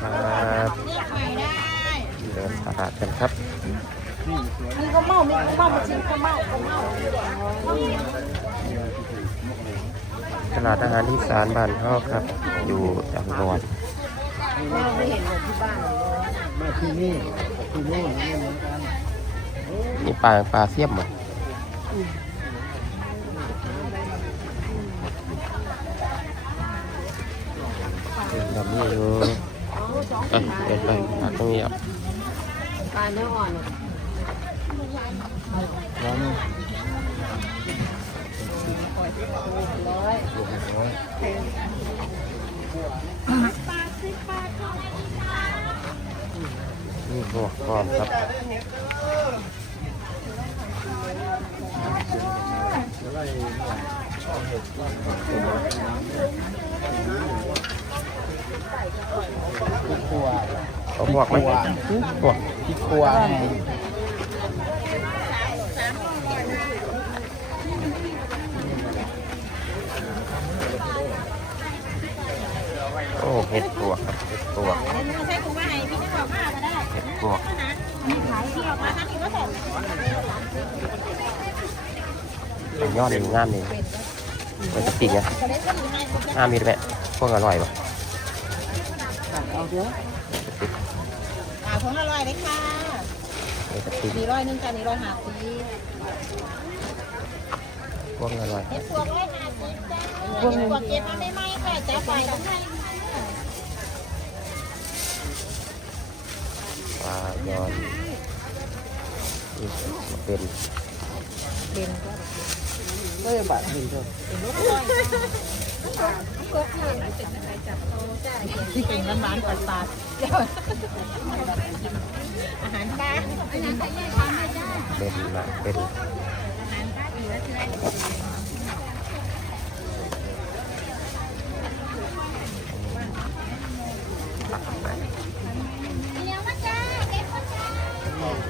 ครับเดินตลาดกันครับมีข้าวเมามีข้าวเมามาชิมข้าวเมาข้าวเมาตลาดอาหารที่สารบ้านเฮาครับ อยู่จังหวัดไม่เห็นเลยที่บ้านมาที่นี่ที่โน่นนี่เหมือนกันนี่ปลาปลาเสียมเหรอเป็นแบบนี้เอ้ย เดินไปหาตรงนี้อะปลาเนื้ออ่อนร้อนไหมร้อยร้อนนี่หัวก้อนครับเอาหมวกไหมหมวกที่ครัวไงโอ้เห็ดปวกครับเห็ดปวกใช้ถุงมาให้พี่จะบอกมาก็ได้เห็ดปวกขายที่ออกมาท่านนี้ก็ส่งเป็นยอดนี่งามนี่มันจะปีกไงงามมีไหมพวกอร่อยปะ เอาเดี๋ยอะอ่าผงอร่อยเลยค่ะมันจะปีกมีร้อยนึงจ้ะมีร้อยห้าสิบพวกอร่อยเห็ดพวกร้อยห้าสิบจ้าเห็ดพวกเก็บมาได้ไหมค่ะจ้าไปกันให้ปลายอนนี่เป็น เป็นก็เอ้ยบาทหนึ่งเท่าที่เป็นร้านร้านปลาปลาอาหารปลาเป็นละเป็นไ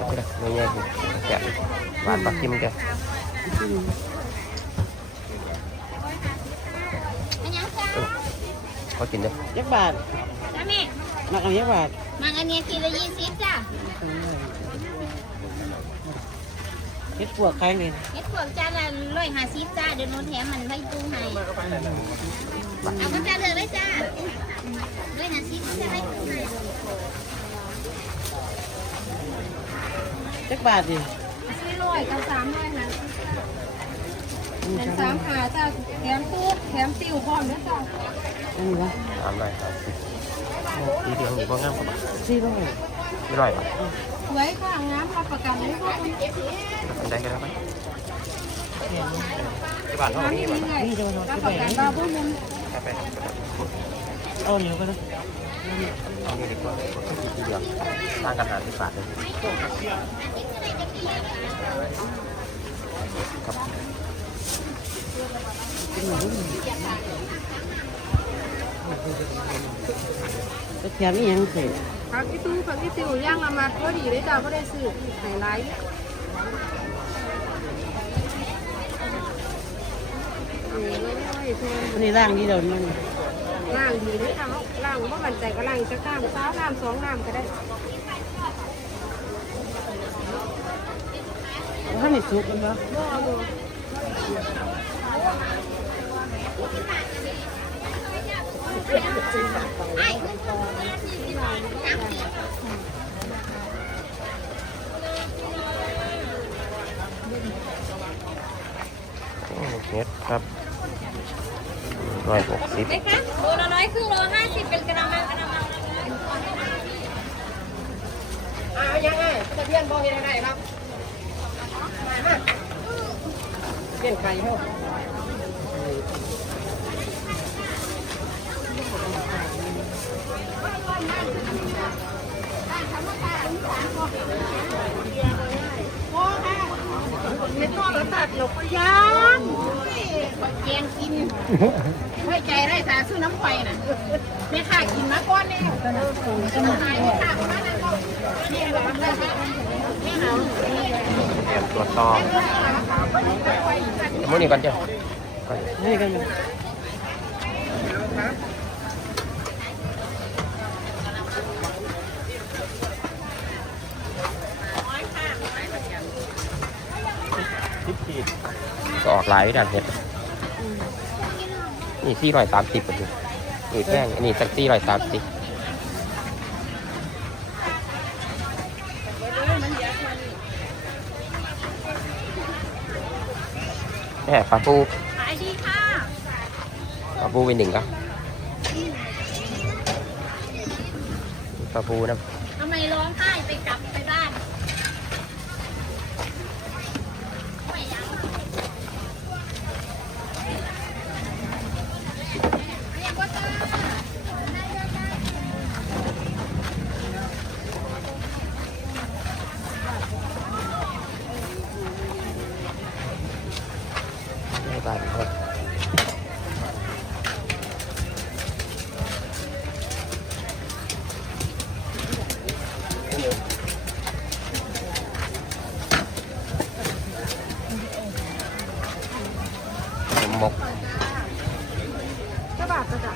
ม่แย่สิแกะหวานปักกิมแกะเขากินเด้อยักบาทจ้าแม่มาเอายักบาทมังอันนี้กิโลยี่สิบจ้าเฮ็ดปวกใครเลยเฮ็ดพวกจ้าละร้อยห้าสิบจ้าเดี๋ยวโน้นแถมมันให้ตู้ให้เอาก็จ้าเลยเลยจ้าร้อยห้าสิบจะให้ตู้ให้ ยักบาทดิสี่ร้อยกับสามร้อยนะเป็นสามขาจ้าแถมตู้แถมติวพร้อมนะจ้าอันนี้วะสามร้อยห้าสิบทีเดียวนี่ก็งามกว่าสี่ร้อยไม่ร่อยป่ะสวยค่ะงามรับประกันเลยค่ะคุณเอฟซีอันใดก็ได้ไหมที่บ้านเขามีนี่บ้านไงรับประกันบ้าบุ้มไปเอาเหนียวก็ได้ เอานี่ดีกว่าทีเดียวสร้างกันหาที่บาทเลยครับจะแถมอีหยังเสร็จผักอีตู้ผักอีติวย่างละมัดก็ดีเลยจ้าก็ได้ซื้อไฮไลท์อันนี้ร่างดีเดี๋ยวมัน ล่างดีเลยค่ะล่างว่ามันใจก็ล่างจะข้ามสาวน้ำสองน้ำก็ได้ถ้าไม่สุกมันวะเฮ็ดครับ ร้อยหกสิบไหมคะโลละร้อยครึ่งโลห้าสิบเป็นกระมังกระมังอ้าวยังไงจะเพี้ยนบ่เห็นอะไรครับเพี้ยนไข่เท่าเห็ดทอดแล้วตัดหลกย่าง แกงกินไว้ใจได้ตาซื้อน้ำไฟน่ะไม่ค่ากินมาก้อนแน่จะมาหายไม่ค่ามานั่นก็นเจ้ไม่เอาเตรียมตัวต่อมื้อนี้ก่อนเจ้านี่กันอยู่ก็ออกไลายด้วยดันเห็ด นี่สี่ร้อยสามสิบนี่แพงอันนี้สักสี่ร้อยสามสิบแหมปลาปูขายดีค่ะปลาปูเป็นหนึ่งก็ปลาปูนะทำไมร้องไห้ไปกลับไปบ้านไม่อยากเรียกว่าจ้า ไม่บานครับหมก ก็บาทก็จ้ะ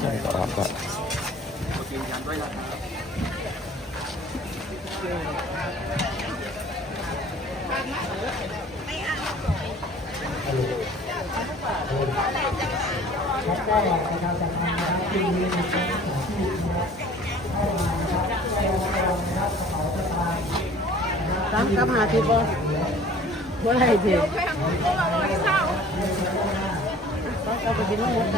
ใช่ก็ออกก็ สามกับหาสิบบ่บ่ได้เดียวเอาไปกินน้ำมัน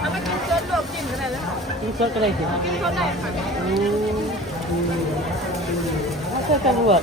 เอาไปกินจนลวกกินก็ได้แล้วกินสดก็ได้สิกินเขาได้ค่ะอืมอืมถ้าเจอตำรวจ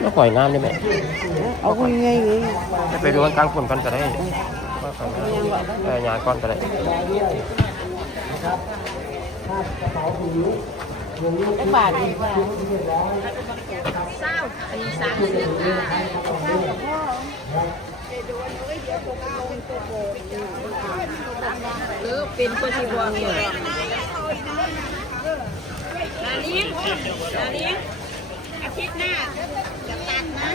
แล้วปล่อยน้ำได้ไหมเอาตรงนี้ไงไปดูกันกลางฝนกันก็ได้ว่ากันนะเออยาก้อนก็ได้ไอ้บาทดีกว่าเศร้าอันนี้สามสิบค่ะเออเป็นคนที่บวกเลยนา ลิงนาลิงอาทิตย์หน้าจะตัดนะ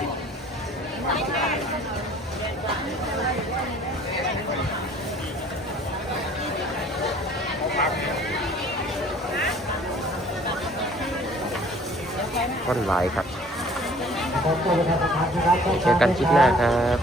ไม่ใช่ก้อนลายครับ เจอกันคลิปหน้าครับ